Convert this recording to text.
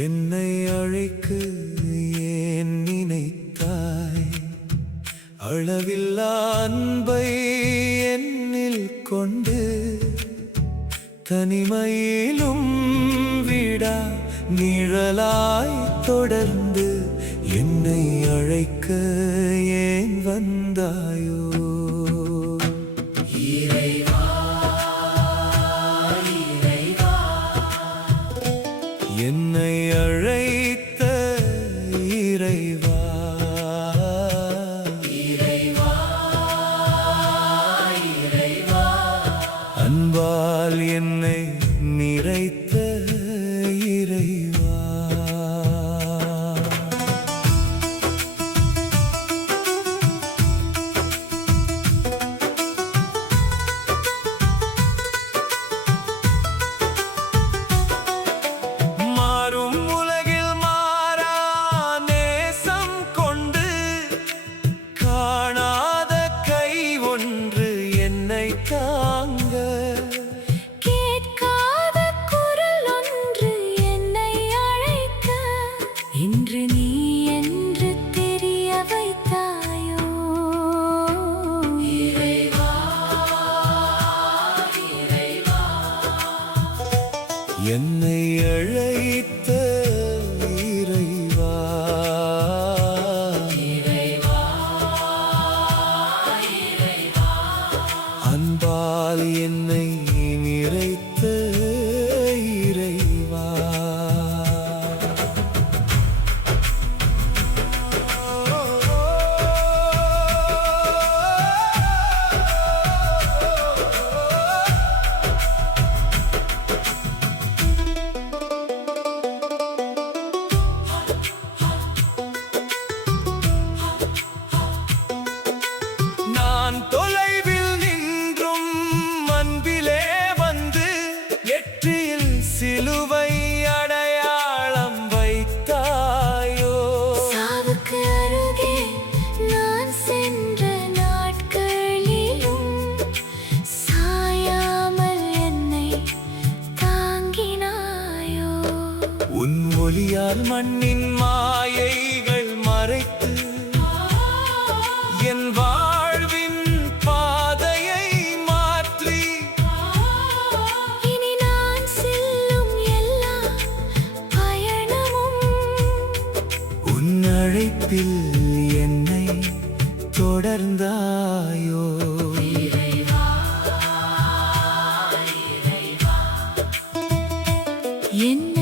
என்னை அழைக்க ஏன் நினைத்தாய்? அளவில்லா அன்பை என்னில் கொண்டு தனிமையிலும் விடா நிழலாய் தொடர்ந்து என்னை அழைக்க ஏன் வந்தாயோ? என்னை அழைத்த இறைவா, அன்பால் என்னை நிறைத்த இறைவா. தாங்க கேட்காத குரல் ஒன்று என்னை அழைக்க, இன்று நீ என்று தெரிய வைத்தாயோ? இறைவா, இறைவா, என்னை அழைத்த இறைவா, அன்பால் என்னை நிறைத்த இறைவா. நான் தொலைவில் நின்றும் அன்பிலே வந்து நெற்றியில் சிலுவை அடையாளம் வைத்தாயோ? சாவுக்கு அருகே நான் சென்ற நாட்களிலும் சாயாமல் என்னை தாங்கினாயோ? உன் ஒளியால் மண்ணின் மாயைகள் மறைத்து என் வாழ்வின் பாதையை மாற்றி, இனி நான் செல்லும் எல்லா பயணமும் உன் அழைப்பில் என்னை தொடர்ந்தாயோ? என்னை